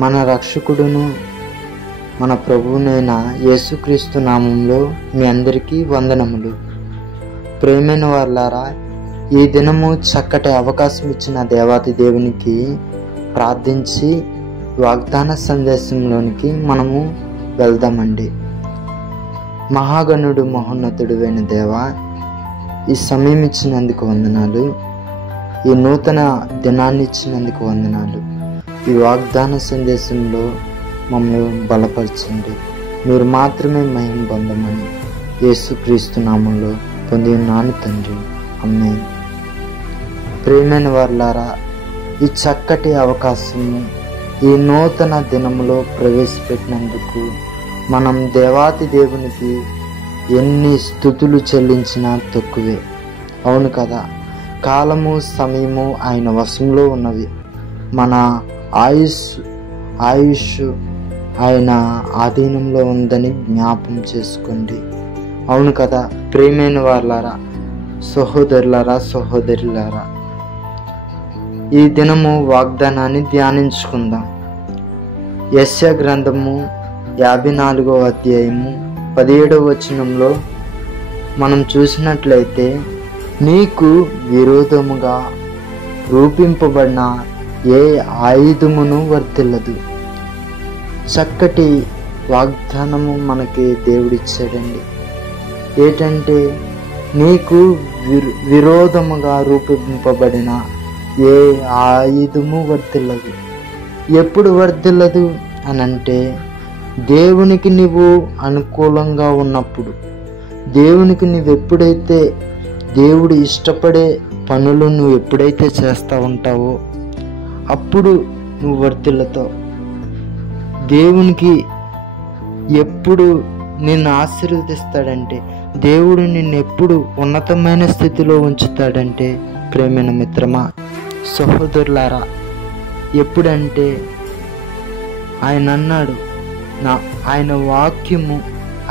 మన రక్షకుడును మన ప్రభువునైన యేసుక్రీస్తు నామంలో మీ అందరికీ వందనములు. ప్రేమైన వారులారా, ఈ దినము చక్కటి అవకాశం ఇచ్చిన దేవాతి దేవునికి ప్రార్థించి వాగ్దాన సందేశంలోనికి మనము వెళ్దామండి. మహాగణుడు మహోన్నతుడువైన దేవా, ఈ సమయం ఇచ్చినందుకు వందనాలు. ఈ నూతన దినాన్ని ఇచ్చినందుకు వందనాలు. ఈ వాగ్దాన సందేశంలో మమ్మల్ని బలపరచండి. మీరు మాత్రమే మహిమ పొందమని యేసుక్రీస్తు నామంలో పొంది ఉన్నాను తండ్రి, ఆమేన్. ప్రియమైన వారులారా, ఈ చక్కటి అవకాశము ఈ నూతన దినములో ప్రవేశపెట్టినందుకు మనం దేవాతి దేవునికి ఎన్ని స్తుతులు చెల్లించినా తక్కువే. అవును కదా, కాలము సమయము ఆయన వశంలో ఉన్నవి. మన ఆయుష్ ఆయన ఆధీనంలో ఉందని జ్ఞాపం చేసుకోండి. అవును కదా ప్రియమైన వారులారా, సహోదరులారా, సహోదరులారా, ఈ దినము వాగ్దానాన్ని ధ్యానించుకుందాం. యెషయా గ్రంథము 54వ అధ్యాయము 17వ వచనంలో మనం చూసినట్లయితే, నీకు విరోధముగా రూపింపబడిన ఏ ఆయుధమును వర్ధిల్లదు. చక్కటి వాగ్దానము మనకి దేవుడిచ్చాడండి. ఏంటంటే, నీకు విరోధముగా రూపింపబడిన ఏ ఆయుధము వర్ధిల్లదు. ఎప్పుడు వర్ధిల్లదు అనంటే, దేవునికి నీవు అనుకూలంగా ఉన్నప్పుడు, దేవునికి నువ్వు ఎప్పుడైతే దేవుడు ఇష్టపడే పనులు నువ్వు ఎప్పుడైతే చేస్తూ ఉంటావో అప్పుడు నువ్వు వర్ధిల్లుతావు. దేవునికి ఎప్పుడు నిన్ను ఆశీర్వదిస్తాడంటే, దేవుడు నిన్ను ఎప్పుడు ఉన్నతమైన స్థితిలో ఉంచుతాడంటే, ప్రేమైన మిత్రమా, సహోదరులారా, ఎప్పుడంటే ఆయన అన్నాడు, ఆయన వాక్యము,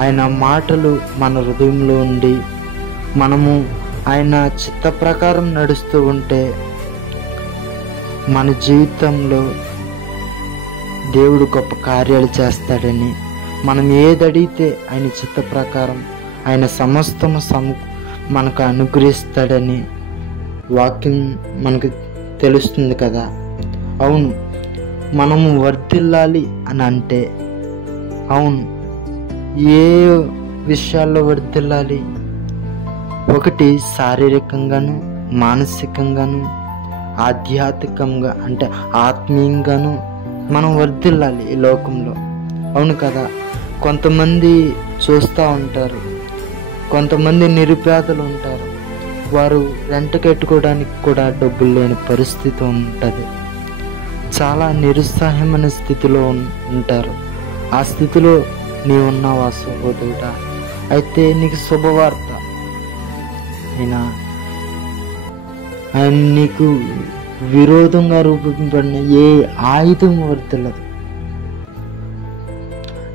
ఆయన మాటలు మన హృదయంలో ఉండి మనము ఆయన చిత్త ప్రకారం నడుస్తూ ఉంటే మన జీవితంలో దేవుడు గొప్ప కార్యాలు చేస్తాడని, మనం ఏదడిగితే ఆయన చిత్త ప్రకారం ఆయన సమస్తము మనకు అనుగ్రహిస్తాడని వాక్యం మనకు తెలుస్తుంది కదా. అవును, మనము వర్ధిల్లాలి అని అంటే, అవును, ఏ విషయాల్లో వర్ధిల్లాలి? ఒకటి శారీరకంగాను, మానసికంగాను, ఆధ్యాత్మికంగా అంటే ఆత్మీయంగాను మనం వర్ధిల్లాలి ఈ లోకంలో. అవును కదా, కొంతమంది చూస్తూ ఉంటారు, కొంతమంది నిరుపేదలు ఉంటారు, వారు రెంట్ కట్టుకోవడానికి కూడా డబ్బులు లేని పరిస్థితి ఉంటుంది. చాలా నిరుత్సాహమైన స్థితిలో ఉంటారు. ఆ స్థితిలో నీవు ఉన్నావా సహోదరుడా? అయితే నీకు శుభవార్త, ఆయన నీకు విరోధంగా రూపింపబడిన ఏ ఆయుధం వర్ధిల్లదు.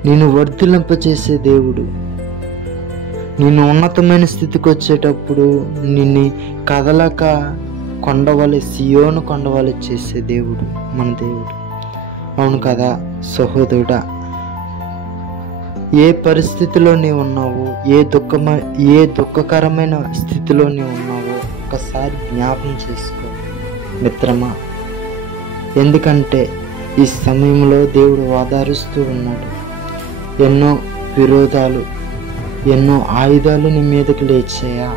నేను వర్ధిల్లింపచేసే దేవుడు, నేను ఉన్నతమైన స్థితికి వచ్చేటప్పుడు నిన్ను కదలక కొండవలె, సియోను కొండవలె చేసే దేవుడు మన దేవుడు. అవును కదా సహోదరుడా, ఏ పరిస్థితిలో నీవు ఉన్నావో, ఏ దుఃఖకరమైన స్థితిలో నీవు ఉన్నావో ఒకసారి జ్ఞాపం చేసుకో మిత్రమా. ఎందుకంటే ఈ సమయంలో దేవుడు ఆదరిస్తూ ఉన్నాడు. ఎన్నో విరోధాలు, ఎన్నో ఆయుధాలు నీ మీదకి లేచాయా?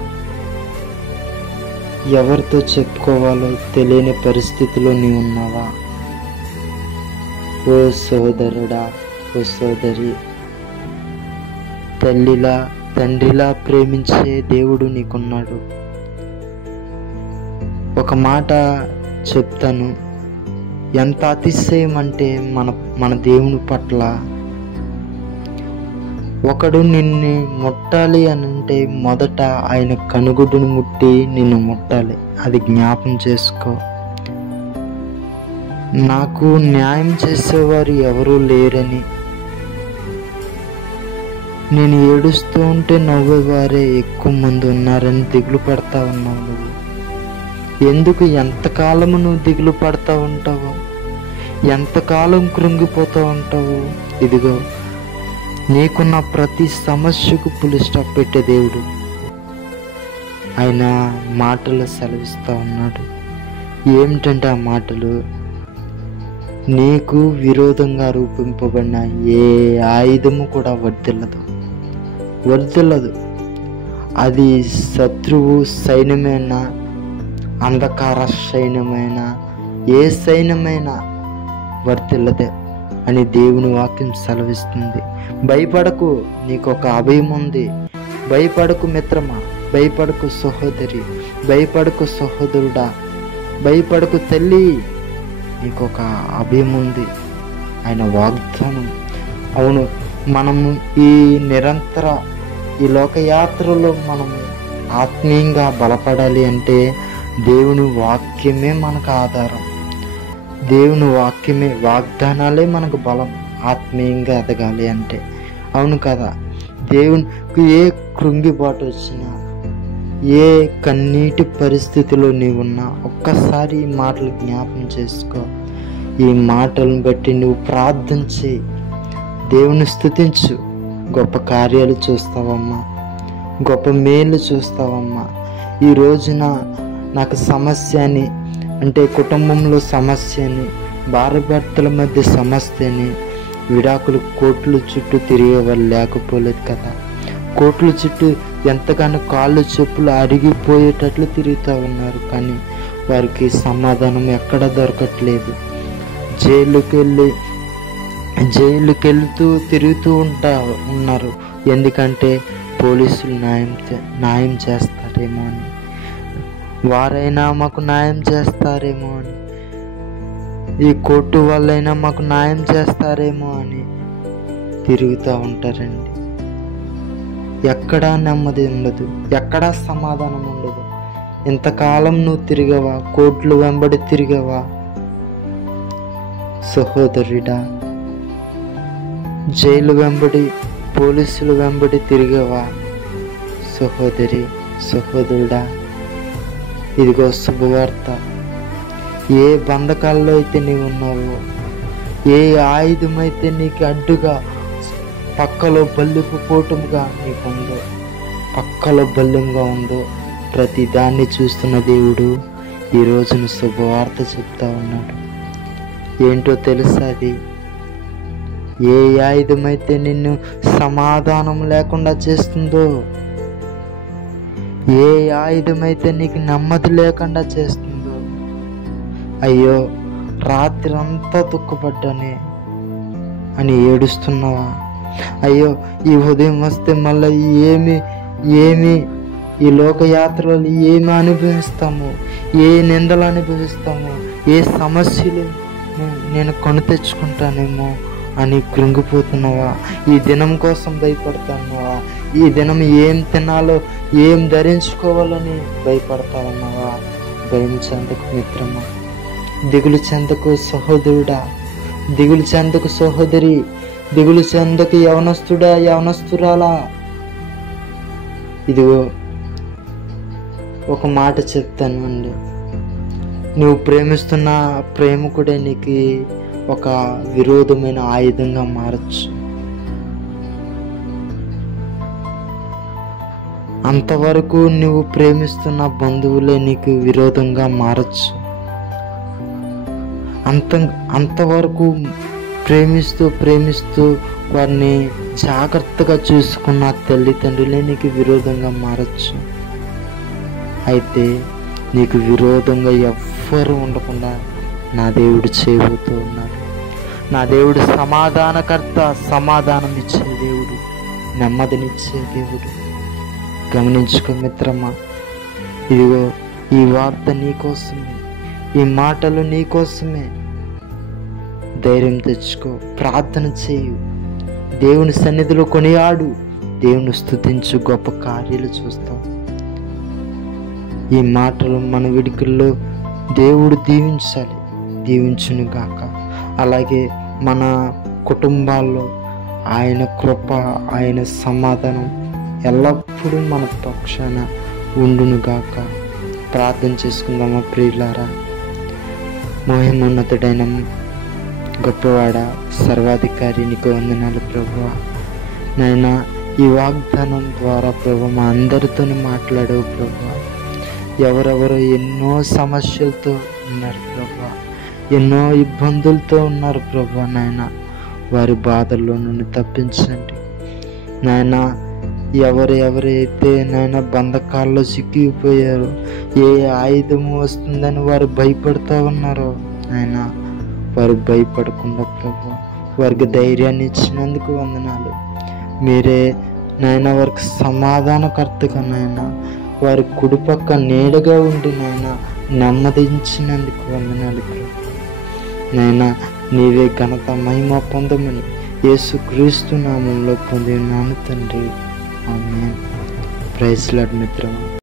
ఎవరితో చెప్పుకోవాలో తెలియని పరిస్థితిలో నీవు ఉన్నావా? ఓ సోదరుడా, ఓ సోదరి, తల్లిలా తండ్రిలా ప్రేమించే దేవుడు నీకున్నాడు. ఒక మాట చెప్తాను, ఎంత అతిశయం అంటే మన దేవుని పట్ల, ఒకడు నిన్ను ముట్టాలి అని అంటే మొదట ఆయన కనుగుడ్డును ముట్టి నిన్ను ముట్టాలి. అది జ్ఞాపం చేసుకో. నాకు న్యాయం చేసేవారు ఎవరూ లేరని, నేను ఏడుస్తూ ఉంటే నవ్వేవారే ఎక్కువ మంది ఉన్నారని దిగులు పడతా ఉన్నావు. నువ్వు ఎందుకు ఎంతకాలము నువ్వు దిగులు పడతా ఉంటావు? ఎంతకాలం కృంగిపోతూ ఉంటావు? ఇదిగో నీకున్న ప్రతి సమస్యకు పులి స్టాప్ పెట్టే దేవుడు ఆయన మాటలు సెలవిస్తూ ఉన్నాడు. ఏమిటంటే ఆ మాటలు, నీకు విరోధంగా రూపింపబడిన ఏ ఆయుధము కూడా వర్ధిల్లదు. అది శత్రువు సైన్యమైన, అంధకార సైన్యమైన, ఏ సైన్యమైనా వర్ధిల్లదే అని దేవుని వాక్యం సెలవిస్తుంది. భయపడకు, నీకు ఒక అభయం ఉంది. భయపడకు మిత్రమా, భయపడకు సహోదరి, భయపడకు సహోదరుడా, భయపడకు తల్లి, నీకు ఒక అభయం ఉంది. ఆయన వాగ్దానం. అవును, మనము ఈ నిరంతర ఈ లోకయాత్రలో మనము ఆత్మీయంగా బలపడాలి అంటే దేవుని వాక్యమే మనకు ఆధారం. దేవుని వాక్యమే, వాగ్దానాలే మనకు బలం. ఆత్మీయంగా ఎదగాలి అంటే అవును కదా. దేవునికి ఏ కృంగిబాటు వచ్చినా, ఏ కన్నీటి పరిస్థితిలో నీవున్నా ఒక్కసారి ఈ మాటలు జ్ఞాపకం చేసుకో. ఈ మాటలను బట్టి నువ్వు ప్రార్థించి దేవుని స్తుతించు. గొప్ప కార్యాలు చూస్తావమ్మా, గొప్ప మేలు చూస్తావమ్మా. ఈ రోజున నాకు సమస్యని అంటే కుటుంబంలో సమస్యని, భార్యాభర్తల మధ్య సమస్యని, విడాకులు కోర్టుల చుట్టూ తిరిగే వాళ్ళు లేకపోలేదు కదా. కోర్టుల చుట్టూ ఎంతగానో కాళ్ళు చెప్పులు అరిగిపోయేటట్లు తిరుగుతూ ఉన్నారు, కానీ వారికి సమాధానం ఎక్కడ దొరకట్లేదు. జైలుకి వెళ్తూ తిరుగుతూ ఉన్నారు. ఎందుకంటే పోలీసులు న్యాయం చేస్తారేమో అని, వారైనా మాకు న్యాయం చేస్తారేమో అని, ఈ కోర్టు వాళ్ళైనా మాకు న్యాయం చేస్తారేమో అని తిరుగుతూ ఉంటారండి. ఎక్కడా నెమ్మది ఉండదు, ఎక్కడా సమాధానం ఉండదు. ఇంతకాలం నువ్వు తిరిగవా? కోర్టులు వెంబడి తిరిగవా? సహోదరుడా, జైలు వెంబడి, పోలీసుల వెంబడి తిరిగవా? సహోదరి, సహోదరుడా, ఇదిగో శుభవార్త. ఏ బంధకాల్లో అయితే నీవు ఉన్నావో, ఏ ఆయుధమైతే నీకు అడ్డుగా పక్కలో బల్లెపు పోటుగా నీకుందో, పక్కలో బల్లెంగా ఉందో, ప్రతి దాన్ని చూస్తున్న దేవుడు ఈ రోజున శుభవార్త చెప్తా ఉన్నాడు. ఏంటో తెలుసా? అది ఏ ఆయుధమైతే నిన్ను సమాధానం లేకుండా చేస్తుందో, ఏ ఆయుధమైతే నీకు నెమ్మది లేకుండా చేస్తుందో, అయ్యో రాత్రి అంతా దుఃఖపడ్డానే అని ఏడుస్తున్నావా? అయ్యో ఈ ఉదయం వస్తే మళ్ళీ ఏమి ఈ లోకయాత్రలు ఏమి అనుభవిస్తాము, ఏ నిందలు అనుభవిస్తాము, ఏ సమస్యలు నేను కొని తెచ్చుకుంటానేమో అని కృంగిపోతున్నావా? ఈ దినం కోసం భయపడుతున్నావా? ఈ దినం ఏం తినాలో, ఏం ధరించుకోవాలని భయపడతావన్నావా? భయం చెందకు మిత్రమా, దిగులు చెందకు సహోదరుడా, దిగులు చెందకు సహోదరి, దిగులు చెందకు యవనస్తుడా, యవనస్తురాలా. ఇదిగో ఒక మాట చెప్తాను అండి, నువ్వు ప్రేమిస్తున్న ప్రేమికుడే నీకు ఒక విరోధమైన ఆయుధంగా మారచ్చు. అంతవరకు నువ్వు ప్రేమిస్తున్న బంధువులే నీకు విరోధంగా మారచ్చు. అంతవరకు ప్రేమిస్తూ వారిని జాగ్రత్తగా చూసుకున్న తల్లిదండ్రులే నీకు విరోధంగా మారచ్చు. అయితే నీకు విరోధంగా ఎవ్వరూ ఉండకుండా నా దేవుడు చేయబోతూ ఉన్నాడు. నా దేవుడు సమాధానకర్త, సమాధానం ఇచ్చే దేవుడు, నెమ్మదినిచ్చే దేవుడు. గమనించుకో మిత్రమా, ఇదిగో ఈ వార్త నీకోసమే, ఈ మాటలు నీకోసమే. ధైర్యం తెచ్చుకో, ప్రార్థన చేయు, దేవుని సన్నిధిలో కొనియాడు, దేవుని స్తుతించు, గొప్ప కార్యాలు చూస్తావు. ఈ మాటలు మన విడికల్లో దేవుడు దీవించును గాక. అలాగే మన కుటుంబాల్లో ఆయన కృప, ఆయన సమాధానం ఎల్లప్పుడూ మన పక్షాన ఉండును గాక. ప్రార్థన చేసుకుందామా ప్రియులారా? మహిమోన్నతుడైన గొప్పవాడ, సర్వాధికారి, నీకు వందనాలు ప్రభువా. నాయనా, ఈ వాగ్దానం ద్వారా ప్రభు మా అందరితో మాట్లాడవు ప్రభువా. ఎవరెవరో ఎన్నో సమస్యలతో ఉన్నారు ప్రభువా, ఎన్నో ఇబ్బందులతో ఉన్నారు ప్రభువా. నాయన, వారి బాధల్లో నుండి తప్పించండి నాయన. ఎవరైతే నాయన బంధకాల్లో సిక్కిపోయారో, ఏ ఆయుధము వస్తుందని వారు భయపడుతూ ఉన్నారో నాయన, వారు భయపడకుండా ప్రభు వారికి ధైర్యాన్ని ఇచ్చినందుకు వందనాలు. మీరే నాయన వారికి సమాధానకర్తగా నాయన, వారి కుడిపక్క నీడగా ఉండి నాయన నెమ్మదించినందుకు వందనాలు ప్రభు. నాయన, నీవే ఘనత మహిమ పొందమని యేసుక్రీస్తు నామంలో పొంది ఉన్నాను తండ్రి. ఆమేన్. ప్రైజ్ లార్డ్ మిత్రమా.